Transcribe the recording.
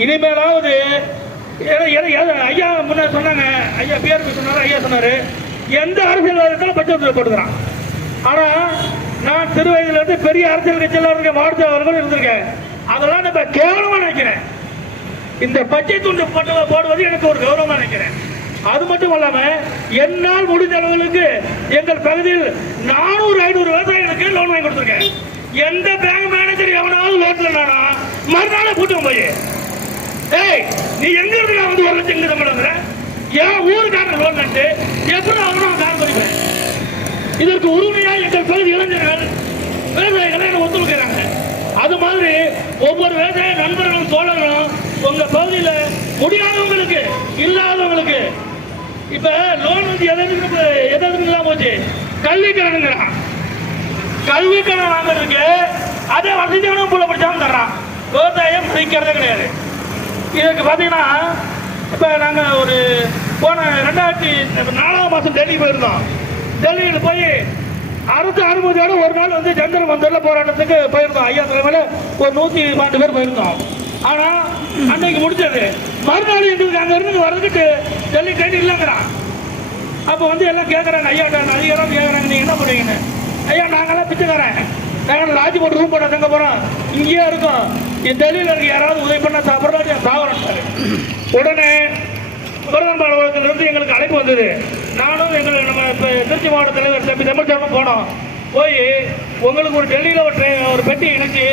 இனிமேலாவது ஐயா முன்ன சொன்னாங்க ஐயா பிஆர்பி சொன்னாரு ஐயா சொன்னாரு. எந்த அரசியல்வாதத்தாலும் பட்ஜெட் போட்டுக்கிறான். ஆனா நான் சிறு இருந்து பெரிய அரசியல் கட்சியில் இருக்க மாவட்ட இருந்திருக்கேன். அதெல்லாம் நம்ம கேவலமா நினைக்கிறேன். இந்த பச்சை துண்டு போட்டு போடுவது எனக்கு ஒரு கௌரவமா நினைக்கிறேன். அது மட்டும் இல்லாம என்னால் முடிஞ்ச அளவுக்கு எங்கள் பகுதியில் நானூறு ஐநூறு விவசாயிகளுக்கு லோன் வாங்கி கொடுத்துருக்கேன். எந்த பேங்க் மேனேஜர் எவனாவது லோன் நானா மறுநாளே கூட்டம் போய் ஏய் நீ எங்க இருந்து நான் வந்து ஒரு லட்சம் இங்க தமிழ்ங்கிற என் ஊருக்காரன் லோன் நட்டு எப்படி அவனும் கார் பண்ணிப்பேன் இதற்கு உரிமையா எங்கள் பகுதி இளைஞர்கள் விவசாயிகளை என்ன ஒத்துழைக்கிறாங்க அது மாதிரி ஒவ்வொரு விவசாய நண்பர்களும் தோழர்களும் உங்க பகுதியில் முடியாதவங்களுக்கு இல்லாதவங்களுக்கு இப்ப லோன் வந்து எதற்கு எதற்குலாம் போச்சு? கல்விக்கடனுங்கிறான். கல்விக்கடன் கல்வி வாங்குறதுக்கு அதே வசதியான புள்ள படிச்சாலும் தர்றான். விவசாயம் பிடிக்கிறதே கிடையாது. இதுக்கு பார்த்தீங்கன்னா இப்போ நாங்கள் ஒரு போன ரெண்டாயிரத்தி நாலாவது மாதம் டெல்லி போயிருந்தோம். டெல்லியில் போய் அரசு அனுமதியோட ஒரு நாள் வந்து சந்திர மந்தரில் போராட்டத்துக்கு போயிருந்தோம். ஐயா தலைமையில் ஒரு நூற்றி பன்னெண்டு பேர் போயிருந்தோம். ஆனால் அன்னைக்கு முடிஞ்சது. மறுநாள் எங்களுக்கு அங்கே இருந்து வர்றதுக்கு டெல்லி ட்ரெயின் இல்லைங்கிறான் அப்போ வந்து எல்லாம் கேட்குறாங்க ஐயா அதிகாரம் கேட்குறாங்க நீங்கள் என்ன பண்ணுவீங்கன்னு ஐயா நாங்கெல்லாம் பிச்சைக்காரன். நாங்கள் லாஜி போட்டு ரூம் போட்டால் தங்க போகிறோம் இங்கேயே இருக்கோம். என் டெல்லியில் இருக்க யாராவது உதவி பண்ணால் சாப்பிட்றோம் என் அழைப்பு வந்தது. நானும் எங்கள் நம்ம இப்ப திருச்சி மாவட்ட தலைவர் தம்பி தமிழ்ச்செல்வம் போனோம். போய் உங்களுக்கு ஒரு டெல்லியில் ஒரு ஒரு பெட்டி இணைச்சி